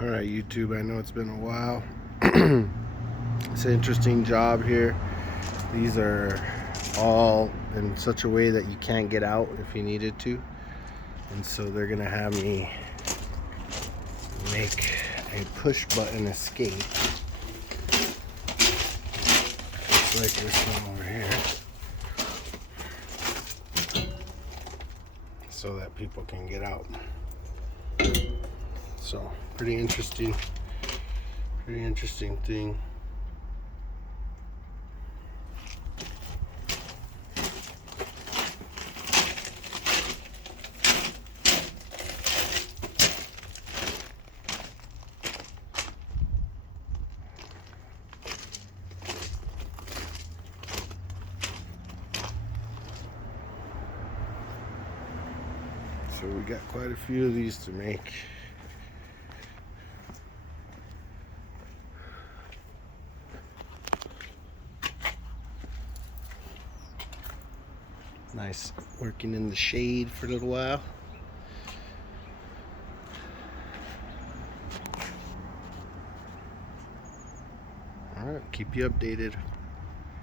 Alright, YouTube, I know it's been a while. It's an interesting job here. These are all in such a way that you can't get out if you needed to. And so they're going to have me make a push button escape. Just like this one over here. So that people can get out. So, pretty interesting thing. So we got quite a few of these to make. Nice working in the shade for a little while. All right, keep you updated.